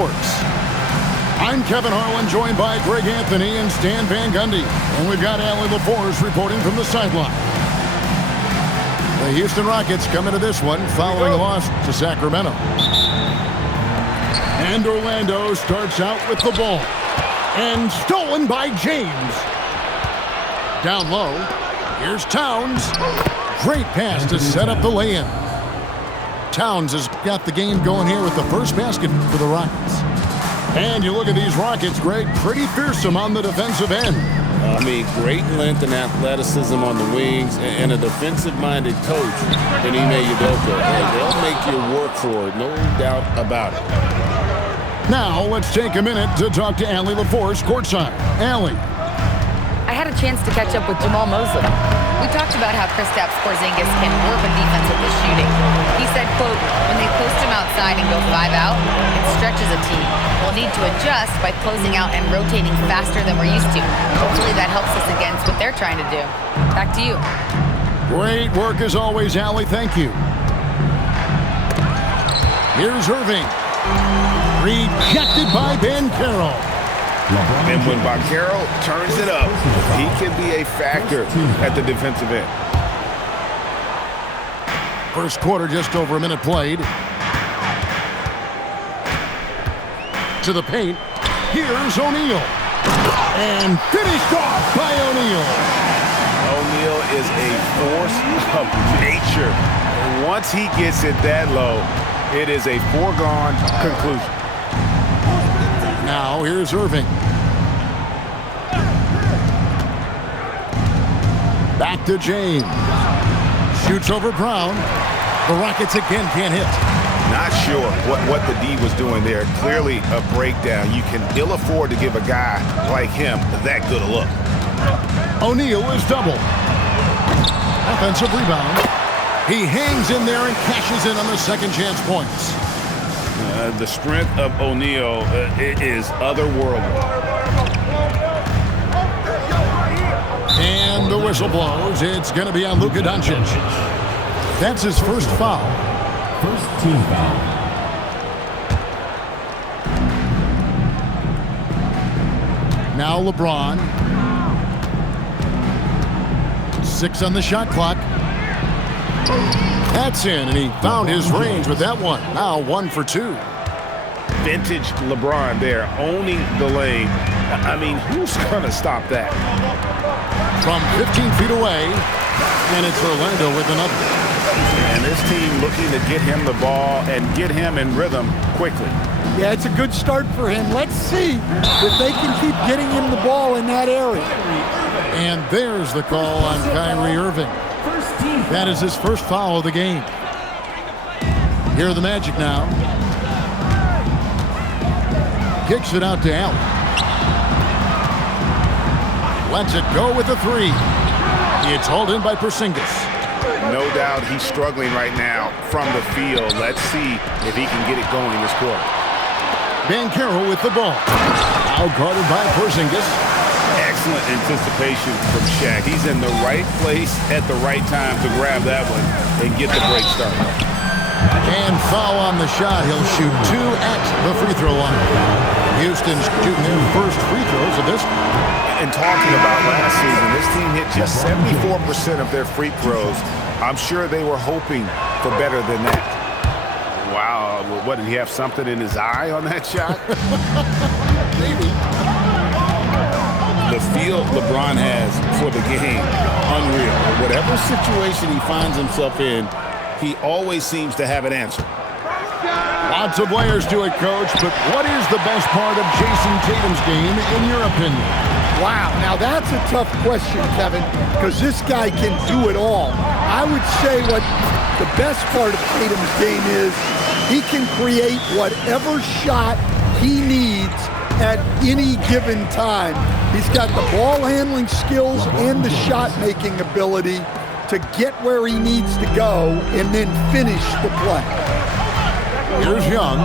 Sports. I'm Kevin Harlan, joined by Greg Anthony and Stan Van Gundy. And we've got Allie LaForce reporting from the sideline. The Houston Rockets come into this one following a loss to Sacramento. And Orlando starts out with the ball. And stolen by James. Down low, here's Towns. Great pass to set up the lay-in. Towns has got the game going here with the first basket for the Rockets. And you look at these Rockets, Greg, pretty fearsome on the defensive end. Great length and athleticism on the wings, and a defensive-minded coach in Ime Udoka. They'll make you work for it, no doubt about it. Now, let's take a minute to talk to Allie LaForce courtside. Allie. I had a chance to catch up with Jamal Mosley. We talked about how Kristaps Porzingis can warp a defense with his shooting. He said, quote, when they post him outside and go 5 out, it stretches a team. We'll need to adjust by closing out and rotating faster than we're used to. Hopefully that helps us against what they're trying to do. Back to you. Great work as always, Allie. Thank you. Here's Irving. Rejected by Banchero. And when Banchero turns it up, he can be a factor at the defensive end. First quarter, just over a minute played. To the paint. Here's O'Neal. And finished off by O'Neal. O'Neal is a force of nature. Once he gets it that low, it is a foregone conclusion. Now, here's Irving. Back to James. Shoots over Brown. The Rockets again can't hit. Not sure what the D was doing there. Clearly a breakdown. You can ill afford to give a guy like him that good a look. O'Neal is double. Offensive rebound. He hangs in there and cashes in on the second chance points. The strength of O'Neal is otherworldly. And the whistle blows. It's going to be on Luka Doncic. That's his first foul. First team foul. Now LeBron. 6 on the shot clock. That's in, and he found his range with that one. Now 1 for 2. Vintage LeBron there, owning the lane. I mean, who's going to stop that? From 15 feet away, and it's Orlando with another. And this team looking to get him the ball and get him in rhythm quickly. Yeah, it's a good start for him. Let's see if they can keep getting him the ball in that area. And there's the call on Kyrie Irving. That is his first foul of the game. Here are the Magic now. Kicks it out to Allen. Lets it go with the 3. It's hauled in by Porzingis. No doubt he's struggling right now from the field. Let's see if he can get it going this quarter. Banchero with the ball. Out guarded by Porzingis. Excellent anticipation from Shaq. He's in the right place at the right time to grab that one and get the break started. And foul on the shot. He'll shoot 2 at the free throw line. Houston's shooting their first free throws of this. And talking about last season, this team hit just 74% of their free throws. I'm sure they were hoping for better than that. Wow, what, did he have something in his eye on that shot? Maybe. The feel LeBron has for the game, unreal. Whatever situation he finds himself in, he always seems to have an answer. Lots of layers to it, Coach, but what is the best part of Jason Tatum's game, in your opinion? Wow, now that's a tough question, Kevin, because this guy can do it all. I would say what the best part of Tatum's game is he can create whatever shot he needs at any given time. He's got the ball handling skills and the shot making ability to get where he needs to go and then finish the play. Here's Young,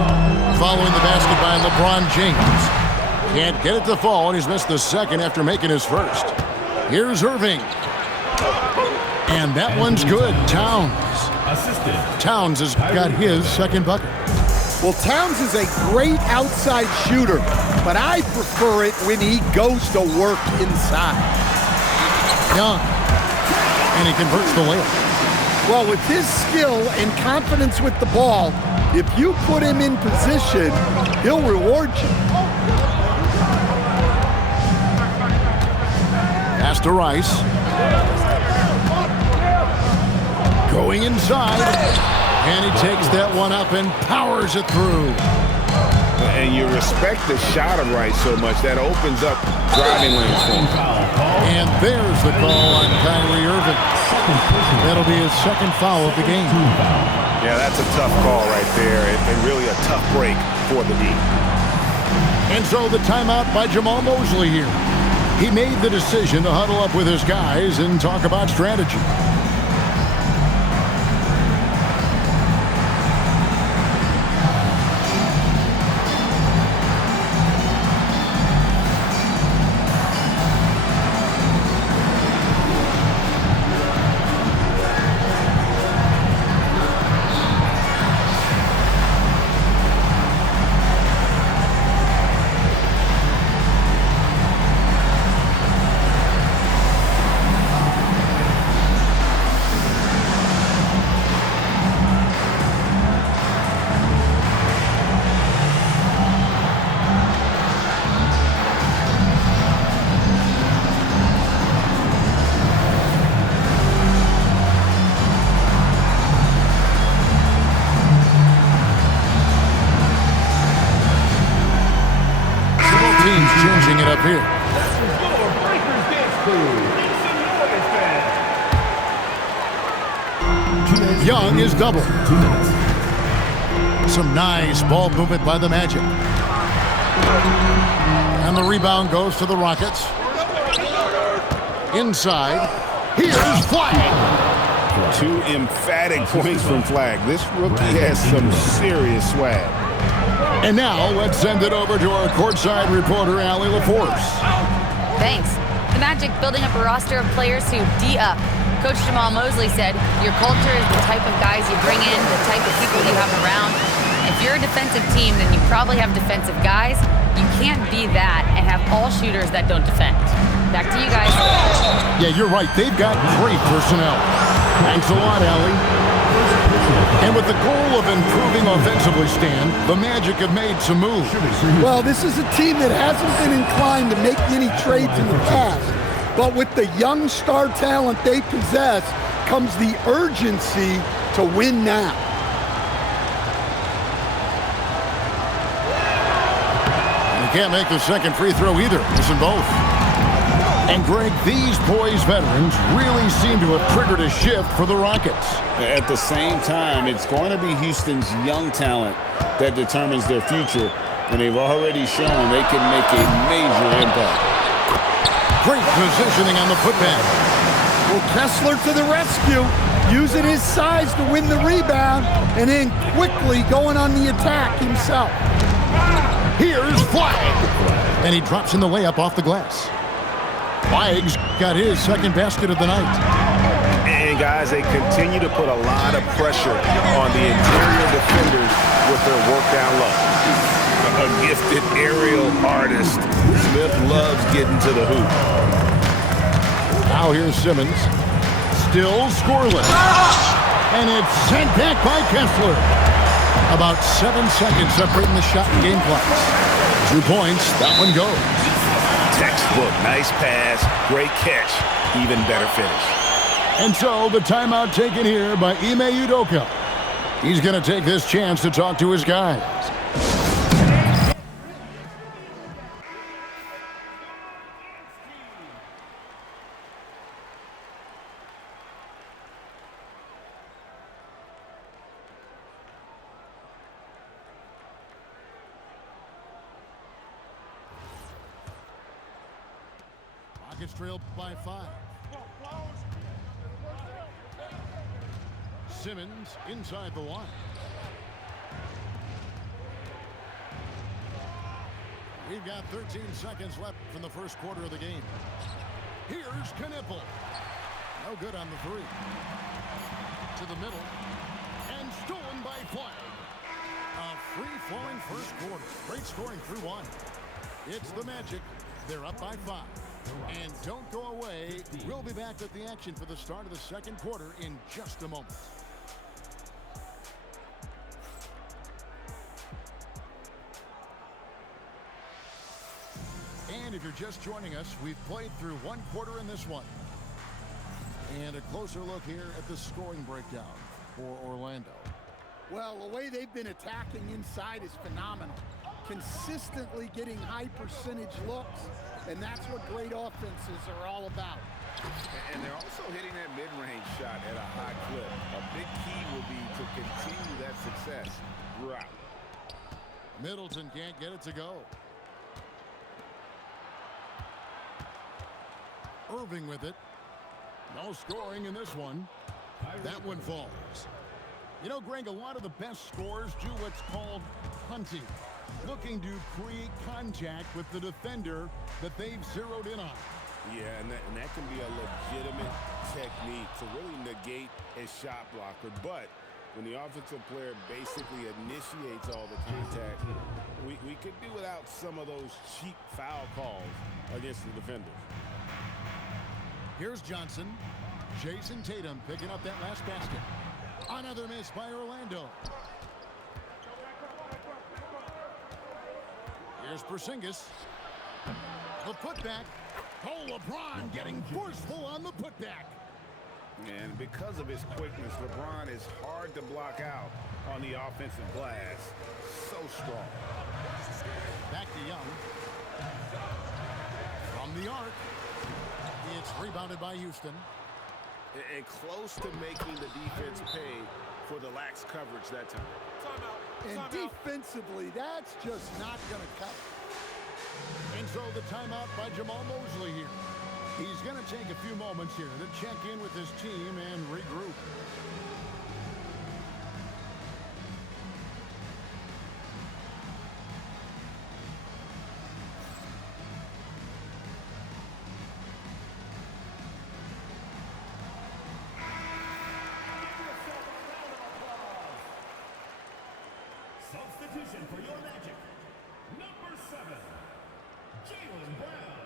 following the basket by LeBron James. Can't get it to fall, and he's missed the second after making his first. Here's Irving. And that one's good. Towns has got his second bucket. Well, Towns is a great outside shooter, but I prefer it when he goes to work inside. Young. And he converts the layup. Well, with his skill and confidence with the ball, if you put him in position, he'll reward you. Pass to Rice. Going inside. And he takes that one up and powers it through. And you respect the shot of Rice so much, that opens up driving lanes for him. And there's the call on Kyrie Irving. That'll be his second foul of the game. Yeah, that's a tough call right there, and really a tough break for the D. And so the timeout by Jamal Mosley here. He made the decision to huddle up with his guys and talk about strategy. Changing it up here. Young is double. Some nice ball movement by the Magic. And the rebound goes to the Rockets. Inside. Here's Flag. Two emphatic points from Flag. This rookie has some serious swag. And now let's send it over to our courtside reporter, Allie LaForce. Thanks. The Magic building up a roster of players who D-up. Coach Jamal Mosley said, your culture is the type of guys you bring in, the type of people you have around. If you're a defensive team, then you probably have defensive guys. You can't be that and have all shooters that don't defend. Back to you guys. Yeah, you're right. They've got great personnel. Thanks a lot, Allie. And with the goal of improving offensively, Stan, the Magic have made some moves. Well, this is a team that hasn't been inclined to make many trades in the past. But with the young star talent they possess comes the urgency to win now. And he can't make the second free throw either. Missing both. And Greg, these poised veterans really seem to have triggered a shift for the Rockets. At the same time, it's going to be Houston's young talent that determines their future, and they've already shown they can make a major impact. Great positioning on the putback. Well, Kessler to the rescue, using his size to win the rebound, and then quickly going on the attack himself. Here's Flag. And he drops in the layup off the glass. Flag's got his second basket of the night. And guys, they continue to put a lot of pressure on the interior defenders with their work down low. A gifted aerial artist. Smith loves getting to the hoop. Now here's Simmons. Still scoreless. And it's sent back by Kessler. About 7 seconds separating the shot and game clocks. 2 points. That one goes. Textbook. Nice pass. Great catch. Even better finish. And so the timeout taken here by Ime Udoka. He's going to take this chance to talk to his guys. Rockets trailed by 5. Simmons inside the line. We've got 13 seconds left from the first quarter of the game. Here's Knipple. No good on the three. To the middle. And stolen by Flag. A free-flowing first quarter. Great scoring through one. It's the Magic. They're up by 5. And don't go away. We'll be back with the action for the start of the second quarter in just a moment. And if you're just joining us, we've played through one quarter in this one. And a closer look here at the scoring breakdown for Orlando. Well, the way they've been attacking inside is phenomenal. Consistently getting high percentage looks, and that's what great offenses are all about. And they're also hitting that mid-range shot at a high clip. A big key will be to continue that success throughout. Middleton can't get it to go. Irving with it. No scoring in this one. That one falls. You know, Greg, a lot of the best scorers do what's called hunting, looking to create contact with the defender that they've zeroed in on. Yeah, and that can be a legitimate technique to really negate a shot blocker. But when the offensive player basically initiates all the contact, we could do without some of those cheap foul calls against the defenders. Here's Johnson. Jason Tatum picking up that last basket. Another miss by Orlando. Here's Porzingis. The putback. Oh, LeBron getting forceful on the putback. And because of his quickness, LeBron is hard to block out on the offensive glass. So strong. Back to Young. From the arc. It's rebounded by Houston. And close to making the defense pay for the lax coverage that time. And defensively, that's just not going to cut. And so the timeout by Jamal Mosley here. He's going to take a few moments here to check in with his team and regroup. Substitution for your Magic. Number 7, Jaylen Brown.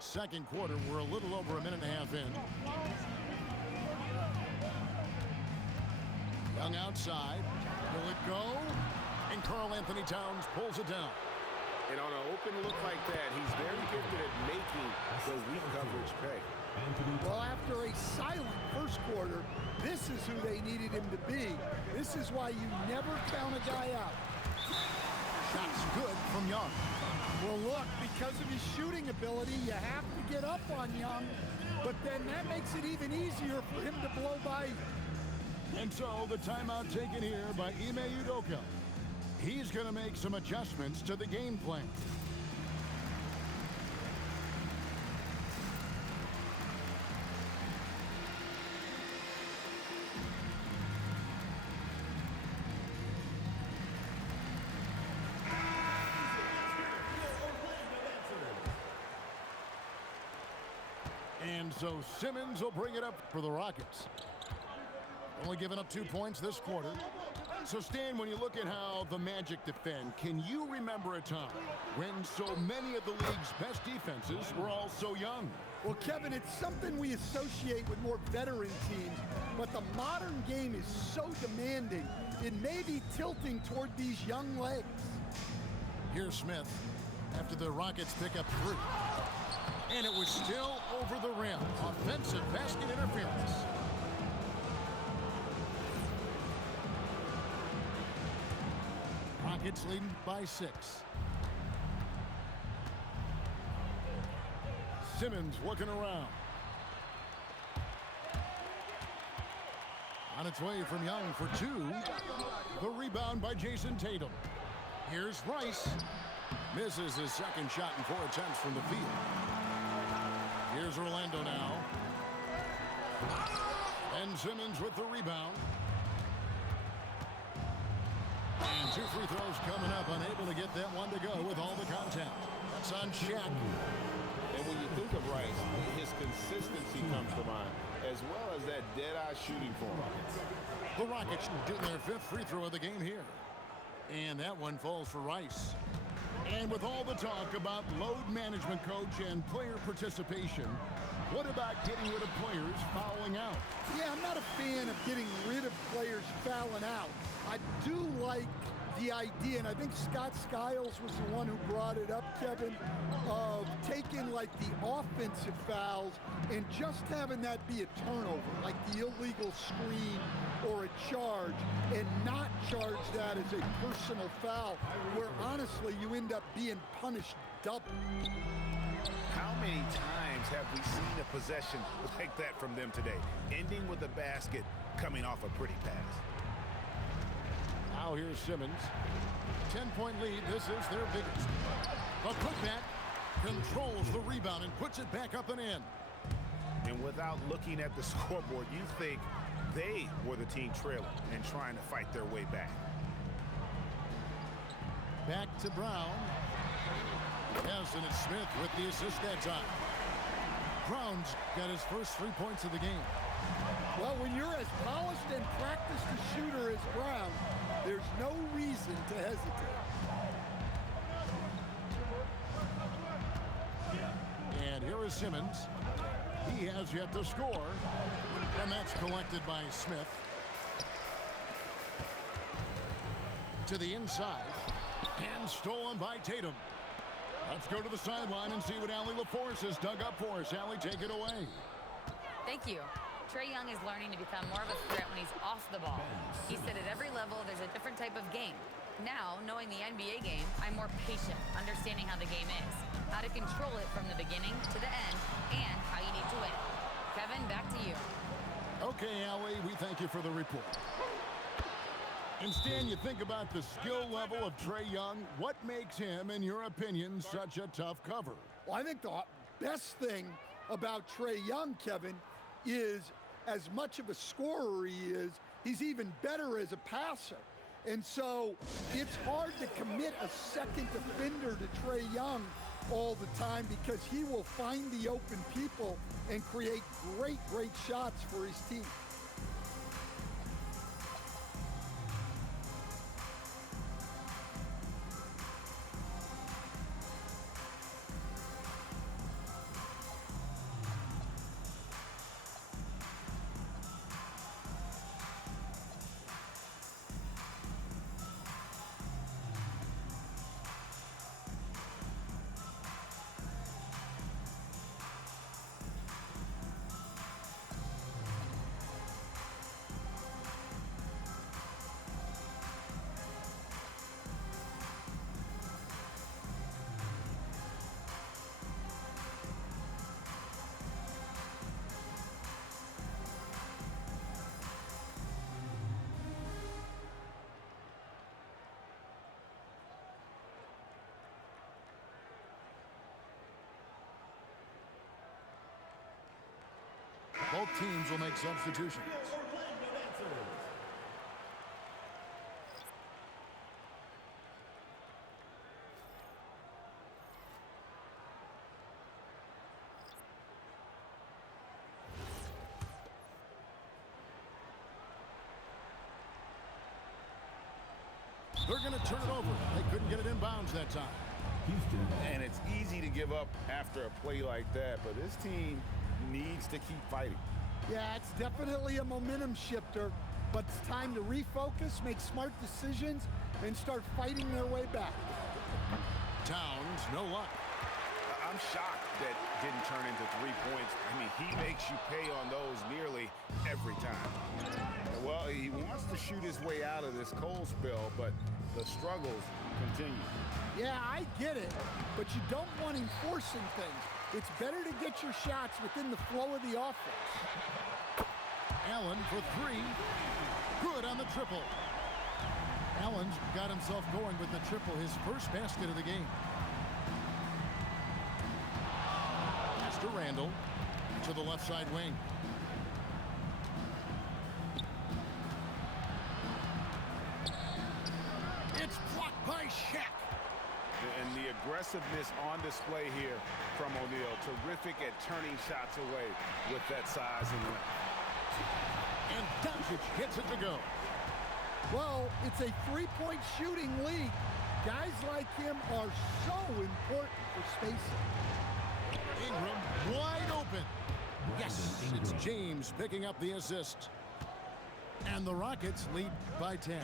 Second quarter, we're a little over a minute and a half in. Young outside. Will it go? And Karl Anthony Towns pulls it down. And on an open look like that, he's very gifted at making the weak coverage pay. Well, after a silent first quarter, this is who they needed him to be. This is why you never count a guy out. Shots good from Young. Well, look, because of his shooting ability, you have to get up on Young, but then that makes it even easier for him to blow by you. And so the timeout taken here by Ime Udoka. He's going to make some adjustments to the game plan. And so Simmons will bring it up for the Rockets. Only giving up 2 points this quarter. So, Stan, when you look at how the Magic defend, can you remember a time when so many of the league's best defenses were all so young? Well, Kevin, it's something we associate with more veteran teams, but the modern game is so demanding, it may be tilting toward these young legs. Here's Smith after the Rockets pick up 3. And it was still over the rim. Offensive basket interference. Rockets leading by 6. Simmons looking around. On its way from Young for 2. The rebound by Jason Tatum. Here's Rice. Misses his second shot in 4 attempts from the field. Here's Orlando now. Ben Simmons with the rebound. And 2 free throws coming up, unable to get that one to go with all the contact. That's on Shaq. And when you think of Rice, his consistency comes to mind. As as well as that dead-eye shooting form. The Rockets getting their 5th free throw of the game here. And that one falls for Rice. And with all the talk about load management, coach, and player participation, what about getting rid of players fouling out? Yeah, I'm not a fan of getting rid of players fouling out. I do like the idea, and I think Scott Skiles was the one who brought it up, Kevin, of taking like the offensive fouls and just having that be a turnover, like the illegal screen or a charge, and not charge that as a personal foul, where honestly you end up being punished double. How many times have we seen a possession like that from them today, ending with a basket coming off a pretty pass? Now here's Simmons. 10-point lead. This is their biggest. The putback controls the rebound and puts it back up and in. And without looking at the scoreboard, you think they were the team trailing and trying to fight their way back. Back to Brown. Yes, and it's Smith with the assist that time. Brown's got his first 3 points of the game. Well, when you're as polished and practiced a shooter as Brown, there's no reason to hesitate. And here is Simmons. He has yet to score. And that's collected by Smith. To the inside. And stolen by Tatum. Let's go to the sideline and see what Allie LaForce has dug up for us. Allie, take it away. Thank you. Trae Young is learning to become more of a threat when he's off the ball. He said at every level there's a different type of game. Now, knowing the NBA game, I'm more patient, understanding how the game is, how to control it from the beginning to the end, and how you need to win it. Kevin, back to you. Okay, Allie, we thank you for the report. And Stan, you think about the skill level of Trae Young. What makes him, in your opinion, such a tough cover? Well, I think the best thing about Trae Young, Kevin, is as much of a scorer he is, he's even better as a passer. And so it's hard to commit a second defender to Trae Young all the time because he will find the open people and create great, great shots for his team. Both teams will make substitutions. They're going to turn it over. They couldn't get it in bounds that time. And it's easy to give up after a play like that, but this team needs to keep fighting. Yeah, it's definitely a momentum shifter, but it's time to refocus, make smart decisions, and start fighting their way back. Towns, no luck. I'm shocked that didn't turn into 3 points. I mean, he makes you pay on those nearly every time. Well, he wants to shoot his way out of this cold spell, but the struggles continue. Yeah, I get it, but you don't want him forcing things. It's better to get your shots within the flow of the offense. Allen for three. Good on the triple. Allen's got himself going with the triple, his first basket of the game. Pass to Randall to the left side wing. It's blocked by Shaq. And the aggressiveness on display here from O'Neal. Terrific at turning shots away with that size and length. And Doncic gets it to go. Well, it's a three-point shooting league. Guys like him are so important for spacing. Ingram wide open. Yes, it's James picking up the assist. And the Rockets lead by 10.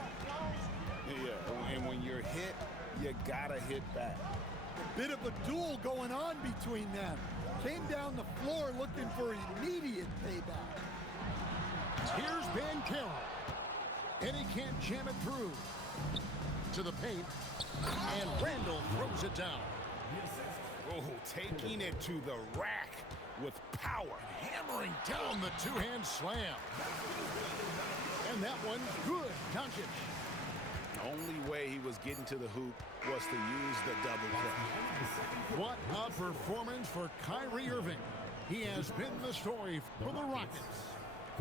Yeah, and when you're hit, you gotta hit back. A bit of a duel going on between them. Came down the floor looking for immediate payback. Here's Ben Carroll. And he can't jam it through. To the paint. And Randall throws it down. Oh, taking it to the rack with power. Hammering down the two-hand slam. And that one good. Doncic. The only way he was getting to the hoop was to use the double play. What a performance for Kyrie Irving. He has been the story for the Rockets.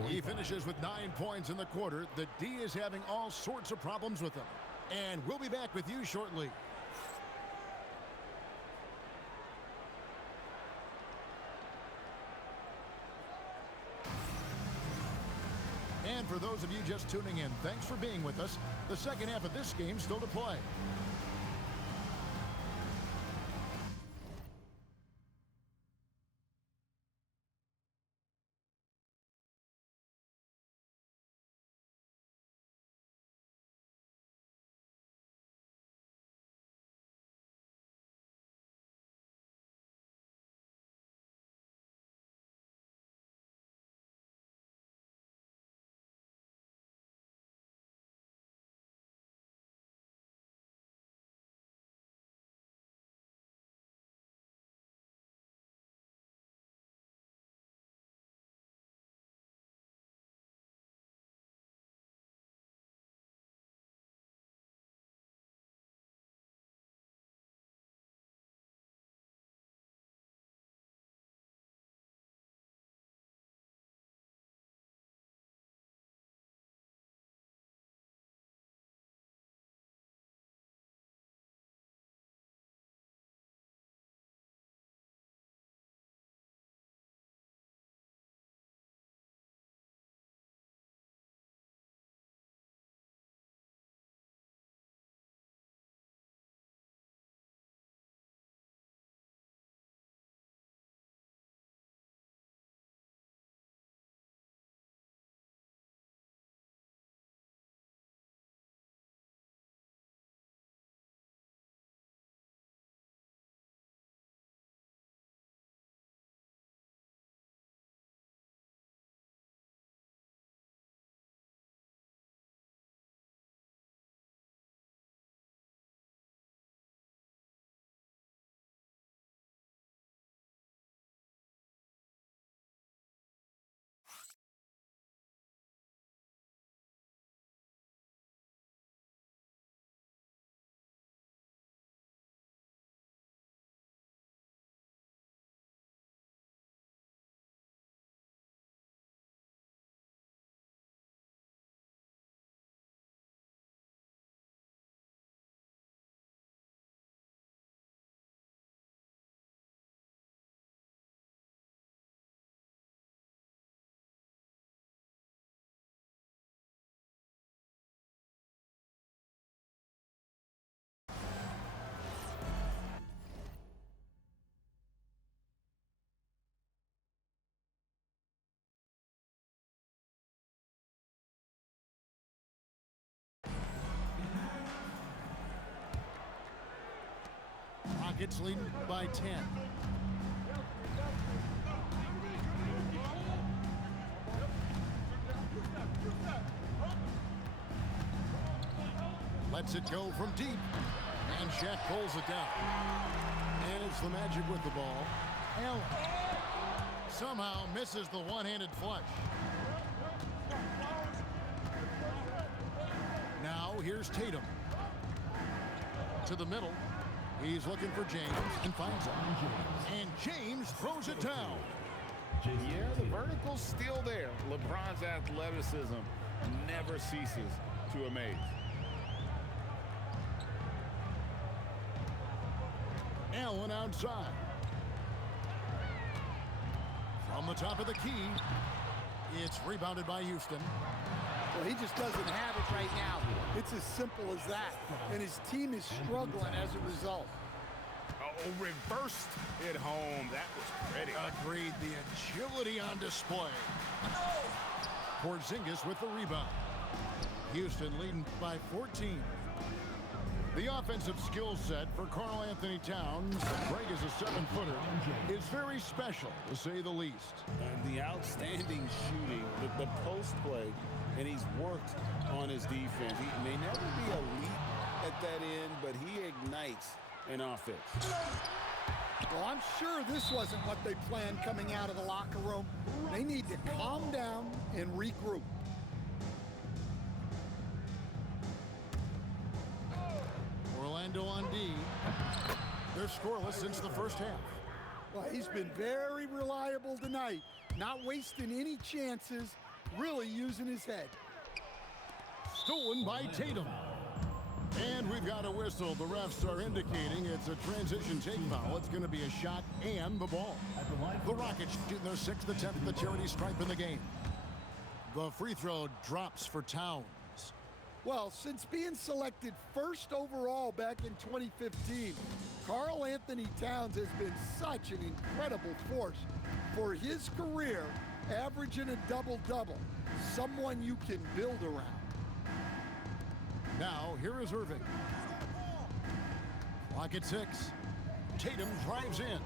He finishes with 9 points in the quarter. The D is having all sorts of problems with him. And we'll be back with you shortly. And for those of you just tuning in, thanks for being with us. The second half of this game still to play. Rockets leading by 10. Lets it go from deep. And Shaq pulls it down. And it's the Magic with the ball. Allen somehow misses the one-handed flush. Now here's Tatum. To the middle. He's looking for James and finds him. And James throws it down. Yeah, the vertical's still there. LeBron's athleticism never ceases to amaze. Allen outside. From the top of the key, It's rebounded by Houston. Well, he just doesn't have it right now. It's as simple as that. And his team is struggling as a result. Oh, reversed it home. That was pretty. Agreed. The agility on display. Porzingis with the rebound. Houston leading by 14. The offensive skill set for Karl Anthony Towns, Greg is a 7-footer, is very special, to say the least. And the outstanding shooting, the post play, and he's worked on his defense. He may never be elite at that end, but he ignites an offense. Well, I'm sure this wasn't what they planned coming out of the locker room. They need to calm down and regroup. Orlando on D. They're scoreless since the first half. Well, he's been very reliable tonight, not wasting any chances, really using his head. Stolen by Tatum. And we've got a whistle. The refs are indicating it's a transition take foul. It's going to be a shot and the ball. The Rockets shooting their 6th attempt at the charity stripe in the game. The free throw drops for Towns. Well, since being selected first overall back in 2015, Karl Anthony Towns has been such an incredible force for his career, averaging a double-double, someone you can build around. Now, here is Irving. Clock at 6. Tatum drives in.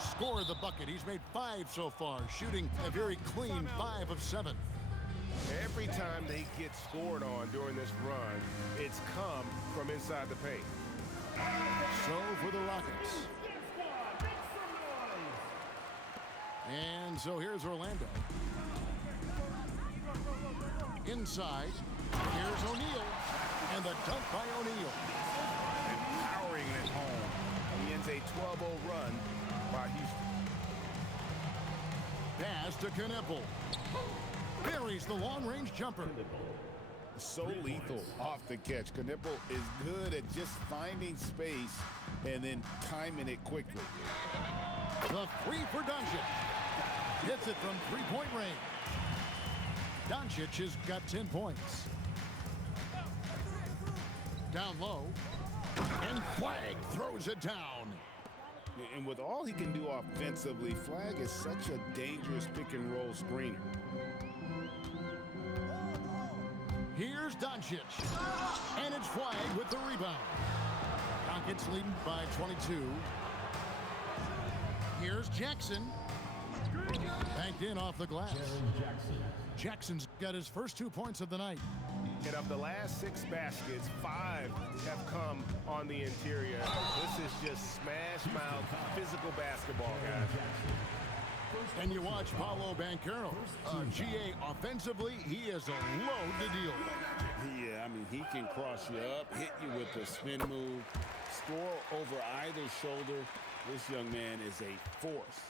Scored the bucket. He's made 5 so far, shooting a very clean 5 of 7. Every time they get scored on during this run, it's come from inside the paint. So for the Rockets. And so here's Orlando. Inside, here's O'Neal. And the dunk by O'Neal. Empowering it home. He ends a 12-0 run by Houston. Pass to Knipple. Buries the long-range jumper. So lethal off the catch. Knipple is good at just finding space and then timing it quickly. The three for Doncic. Hits it from three-point range. Doncic has got 10 points. Down low. And Flagg throws it down. And with all he can do offensively, Flagg is such a dangerous pick-and-roll screener. Here's Doncic. And it's Flagg with the rebound. Rockets leading by 22. Here's Jackson. Banked in off the glass. Jackson's got his first 2 points of the night. And of the last 6 baskets, 5 have come on the interior. This is just smash-mouth physical basketball, guys. And you watch Paolo Banchero. GA offensively, he is a load to deal with. Yeah, I mean, he can cross you up, hit you with a spin move, score over either shoulder. This young man is a force.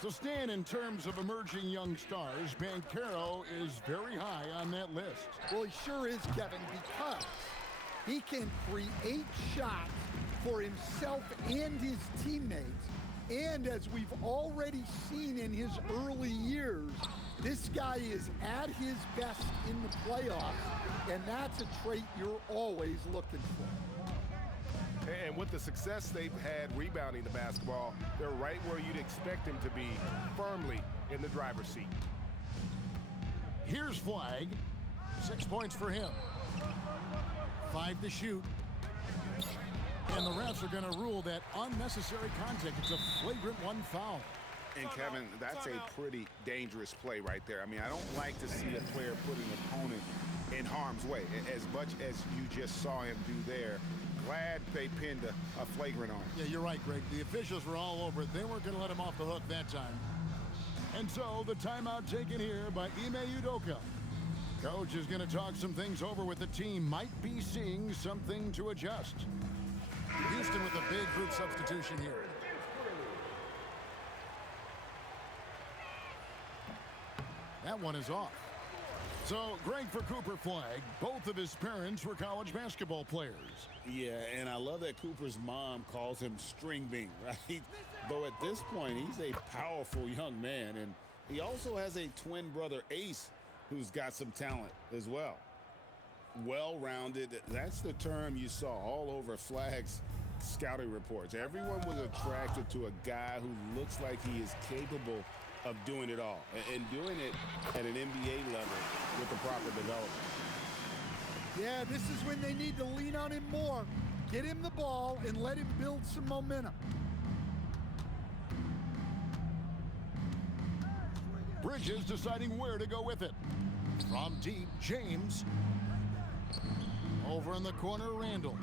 So Stan, in terms of emerging young stars, Banchero is very high on that list. Well, he sure is, Kevin, because he can create shots for himself and his teammates. And as we've already seen in his early years, this guy is at his best in the playoffs, and that's a trait you're always looking for. And with the success they've had rebounding the basketball, they're right where you'd expect them to be, firmly in the driver's seat. Here's Flagg. 6 points for him. 5 to shoot. And the refs are going to rule that unnecessary contact. It's a flagrant 1 foul. And Kevin, that's a pretty dangerous play right there. I mean, I don't like to see a player put an opponent in harm's way, as much as you just saw him do there. Glad they pinned a flagrant on him. Yeah, you're right, Greg. The officials were all over it. They weren't going to let him off the hook that time. And so the timeout taken here by Ime Udoka. Coach is going to talk some things over with the team. Might be seeing something to adjust. Houston with a big group substitution here. That one is off. So, Greg, for Cooper Flagg, both of his parents were college basketball players. Yeah, and I love that Cooper's mom calls him String Bean, right? Though at this point, he's a powerful young man, and He also has a twin brother, Ace, who's got some talent as well. Well-rounded. That's the term you saw all over Flag's scouting reports. Everyone was attracted to a guy who looks like he is capable of doing it all and doing it at an NBA level with the proper development. Yeah, this is when they need to lean on him more. Get him the ball and let him build some momentum. Bridges deciding where to go with it. From deep, James. Over in the corner, Randall.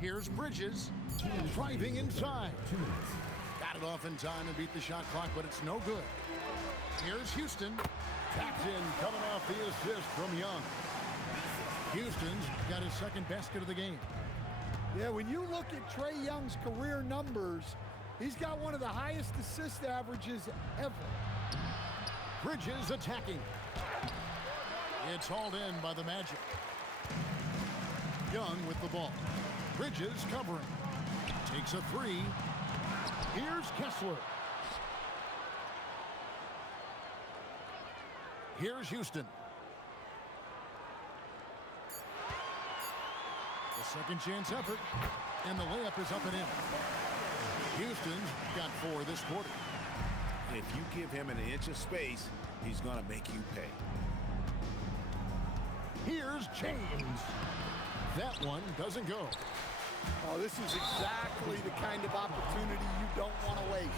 Here's Bridges, driving inside. Got it off in time and beat the shot clock, but it's no good. Here's Houston. Tapped in, coming off the assist from Young. Houston's got his second basket of the game. Yeah, when you look at Trae Young's career numbers, he's got one of the highest assist averages ever. Bridges attacking. It's hauled in by the Magic. Young with the ball. Bridges covering. Takes a three. Here's Kessler. Here's Houston. The second chance effort. And the layup is up and in. Houston's got 4 this quarter. If you give him an inch of space, he's going to make you pay. Here's James. That one doesn't go. Oh, this is exactly the kind of opportunity you don't want to waste.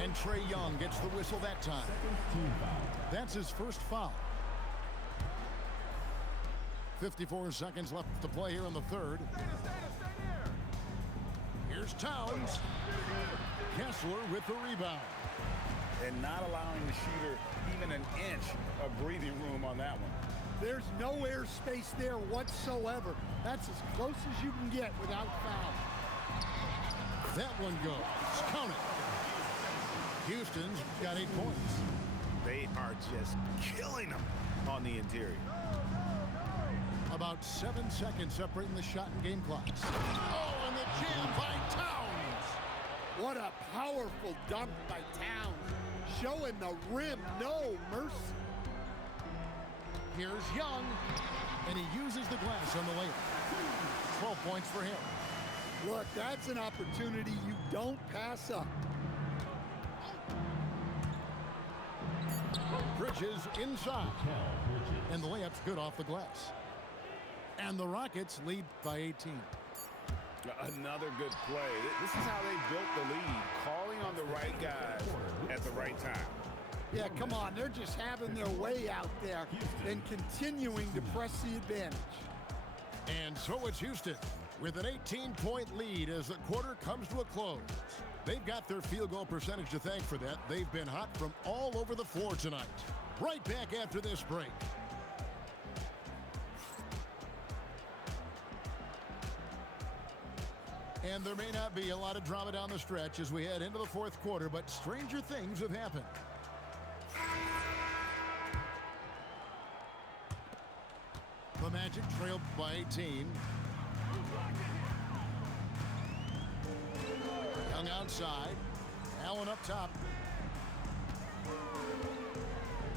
And Trae Young gets the whistle that time. That's his first foul. 54 seconds left to play here in the third. Here's Towns. Kessler with the rebound. And not allowing the shooter even an inch of breathing room on that one. There's no airspace there whatsoever. That's as close as you can get without foul. That one goes. Count it. Houston's got 8 points. They are just killing them on the interior. About 7 seconds separating the shot and game clocks. Oh, and the jam by Towns. What a powerful dunk by Towns. Showing the rim no mercy. Here's Young, and he uses the glass on the layup. 12 points for him. Look, that's an opportunity you don't pass up. Bridges inside, and the layup's good off the glass. And the Rockets lead by 18. Another good play. This is how they built the lead, calling on the right guys at the right time. Yeah, come on. They're just having their way out there and continuing to press the advantage. And so it's Houston with an 18-point lead as the quarter comes to a close. They've got their field goal percentage to thank for that. They've been hot from all over the floor tonight. Right back after this break. And there may not be a lot of drama down the stretch as we head into the fourth quarter, but stranger things have happened. The Magic trailed by 18. Young outside. Allen up top.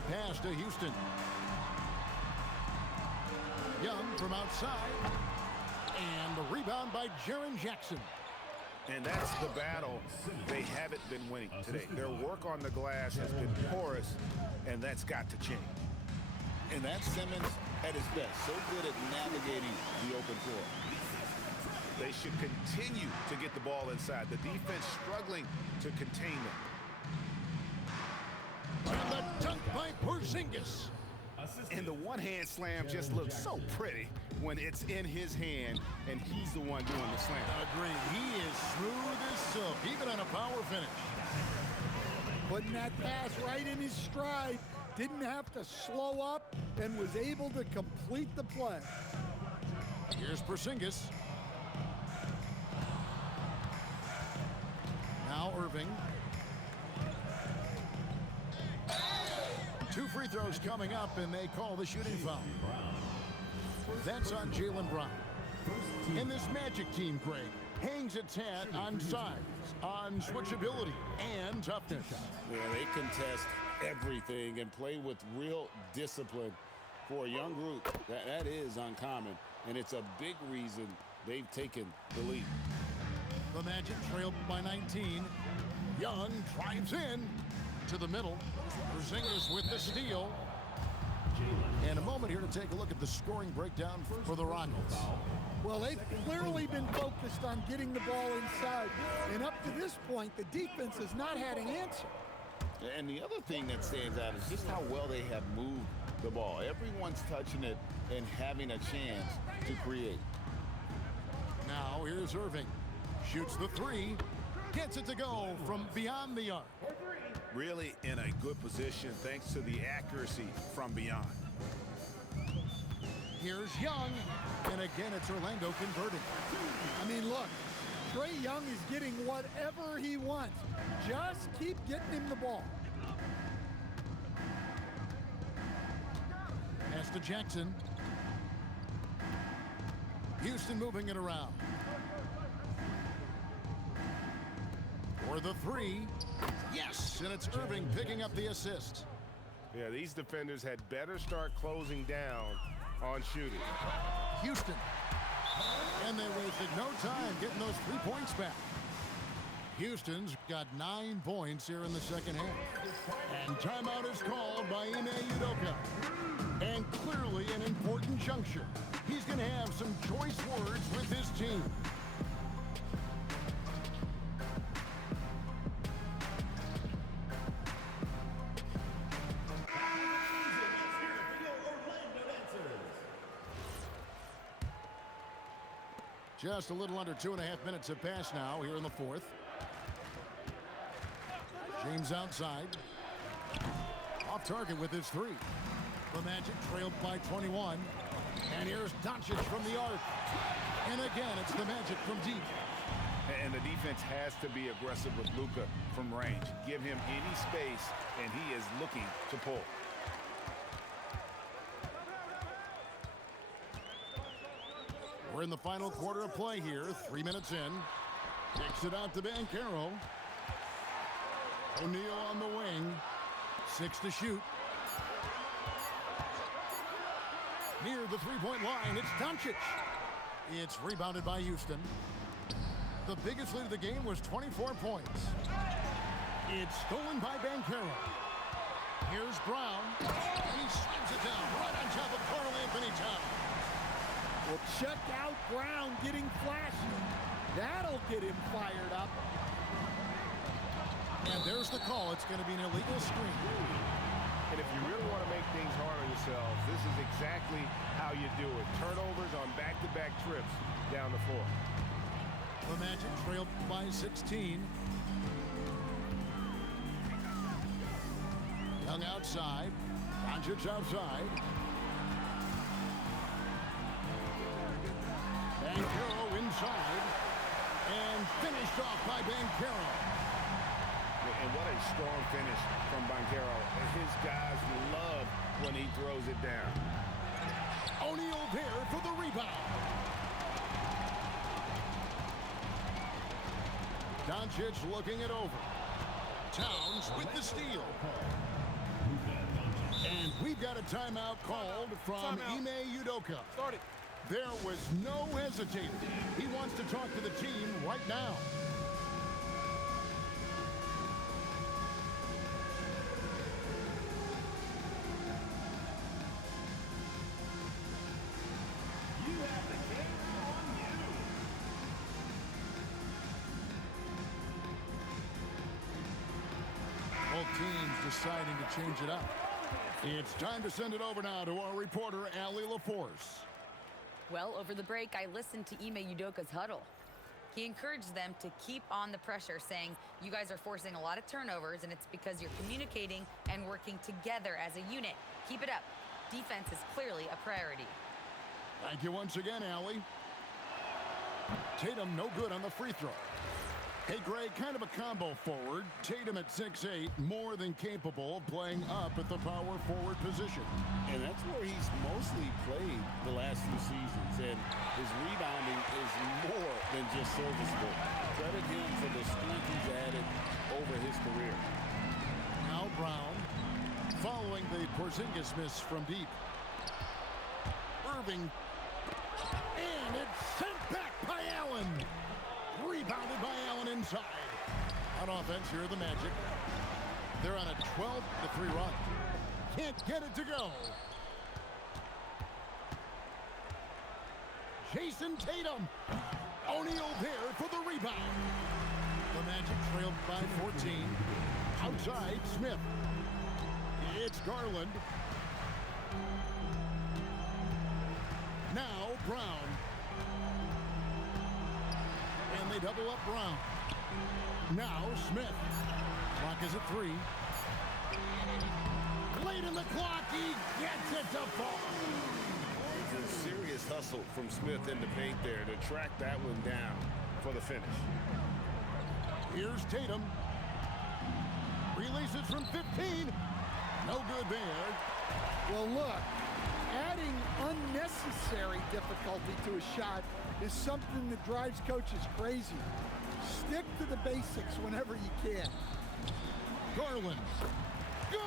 Pass to Houston. Young from outside. And the rebound by Jaren Jackson. And that's the battle they haven't been winning today. Their work on the glass has been porous, and that's got to change. And that's Simmons at his best. So good at navigating the open floor. They should continue to get the ball inside. The defense struggling to contain them. And the dunk by Porzingis. And the one-hand slam just looks so pretty when it's in his hand and he's the one doing the slam. Agree. He is smooth as silk, even on a power finish. Putting that pass right in his stride. Didn't have to slow up and was able to complete the play. Here's Porzingis. Now Irving. 2 free throws coming up, and they call the shooting foul. That's on Jaylen Brown. And this Magic team, Greg, hangs its hat on size, on switchability, and toughness. Yeah, they contest everything and play with real discipline. For a young group, that is uncommon, and it's a big reason they've taken the lead. The Magic trail by 19. Young drives in to the middle. Porzingis with the steal. And a moment here to take a look at the scoring breakdown for the Rockets. Well, they've clearly been focused on getting the ball inside. And up to this point, the defense has not had an answer. And the other thing that stands out is just how well they have moved the ball. Everyone's touching it and having a chance to create. Now here's Irving. Shoots the three. Gets it to go from beyond the arc. Really in a good position thanks to the accuracy from beyond. Here's Young. And again, it's Orlando converting. I mean, look, Trae Young is getting whatever he wants. Just keep getting him the ball. Pass to Jackson. Houston moving it around. For the three. Yes, and it's Irving picking up the assist. Yeah, these defenders had better start closing down on shooting. Houston. And they wasted no time getting those 3 points back. Houston's got 9 points here in the second half. And timeout is called by Ime Udoka. And clearly an important juncture. He's going to have some choice words with his team. Just a little under 2.5 minutes have passed now here in the fourth. James outside. Off target with his three. The Magic trailed by 21. And here's Doncic from the arc. And again, it's the Magic from deep. And the defense has to be aggressive with Luka from range. Give him any space, and he is looking to pull. We're in the final quarter of play here. 3 minutes in. Kicks it out to Banchero. O'Neal on the wing. 6 to shoot. Near the three-point line, it's Doncic. It's rebounded by Houston. The biggest lead of the game was 24 points. It's stolen by Banchero. Here's Brown. He slams it down right on top of Karl Anthony Towns. Well, check out Brown getting flashy. That'll get him fired up. And there's the call. It's going to be an illegal screen. And if you really want to make things hard on yourselves, this is exactly how you do it. Turnovers on back-to-back trips down the floor. The Magic trailed by 16. Young outside. Doncic outside. Banchero inside. And finished off by Banchero. And what a strong finish from Banchero. His guys love when he throws it down. O'Neal there for the rebound. Doncic looking it over. Towns with the steal. And we've got a timeout called from Ime Udoka. Start it. There was no hesitating. He wants to talk to the team right now. Both teams deciding to change it up. It's time to send it over now to our reporter, Allie LaForce. Well, over the break, I listened to Ime Udoka's huddle. He encouraged them to keep on the pressure, saying, you guys are forcing a lot of turnovers, and it's because you're communicating and working together as a unit. Keep it up. Defense is clearly a priority. Thank you once again, Allie. Tatum no good on the free throw. Hey, Greg, kind of a combo forward. Tatum at 6'8", more than capable of playing up at the power forward position. And that's where he's mostly played the last last few seasons, and his rebounding is more than just serviceable. Credit him for the strength he's added over his career. Now Brown, following the Porzingis miss from deep. Irving, and it's sent back by Allen. Rebounded by Allen inside. On offense, here are the Magic. They're on a 12-3 run. Can't get it to go. Jason Tatum. O'Neal there for the rebound. The Magic trailed by 14. Outside, Smith. It's Garland. Now Brown. And they double up Brown. Now Smith. Clock is at 3. Late in the clock, he gets it to fall. It's a serious hustle from Smith in the paint there to track that one down for the finish. Here's Tatum. Releases from 15. No good there. Well, look, adding unnecessary difficulty to a shot is something that drives coaches crazy. Stick to the basics whenever you can. Garland. Good!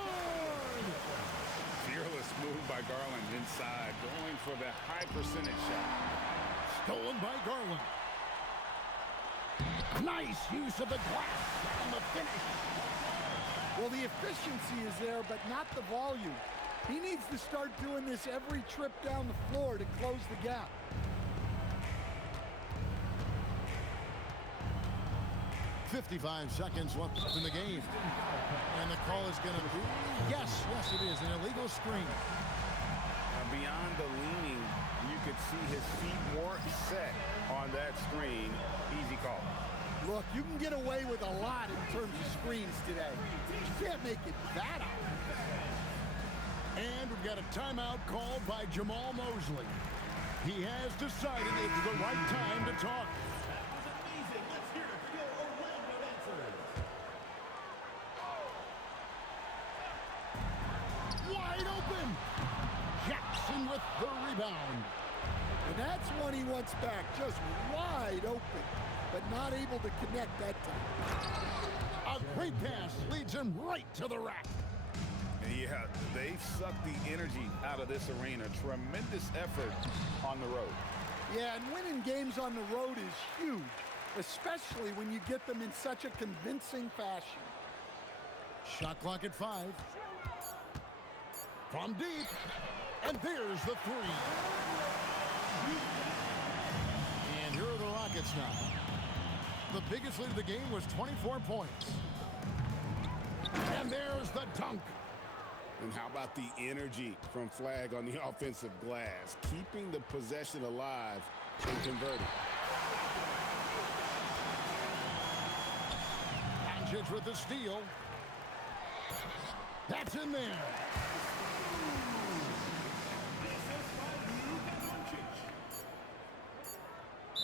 Fearless move by Garland inside, going for the high percentage shot. Stolen by Garland. Nice use of the glass on the finish. Well, the efficiency is there, but not the volume. He needs to start doing this every trip down the floor to close the gap. .55 seconds left in the game. And the call is going to be, yes, it is, an illegal screen. Beyond the leaning, you could see his feet weren't set on that screen. Easy call. Look, you can get away with a lot in terms of screens today. You can't make it that out. And we've got a timeout called by Jamal Mosley. He has decided it's the right time to talk. That was amazing. Let's hear it for your Orlando dancers. Wide open. Jackson with the rebound. And that's one he wants back, just wide open, but not able to connect that time. A great pass leads him right to the rack. Yeah, they've sucked the energy out of this arena. Tremendous effort on the road. Yeah, and winning games on the road is huge, especially when you get them in such a convincing fashion. Shot clock at 5. From deep. And there's the 3. And here are the Rockets now. The biggest lead of the game was 24 points. And there's the dunk. And how about the energy from Flag on the offensive glass, keeping the possession alive and converting. Doncic with the steal. That's in there.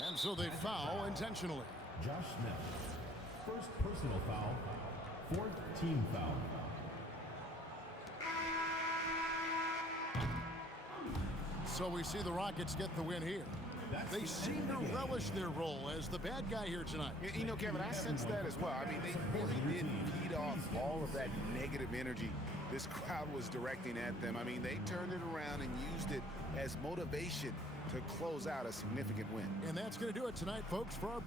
And so they foul intentionally. Josh Smith. First personal foul. Fourth team foul. So we see the Rockets get the win here. They seem to relish their role as the bad guy here tonight. You know, Kevin, I sense that as well. I mean, they really did feed off all of that negative energy this crowd was directing at them. I mean, they turned it around and used it as motivation to close out a significant win. And that's going to do it tonight, folks, for our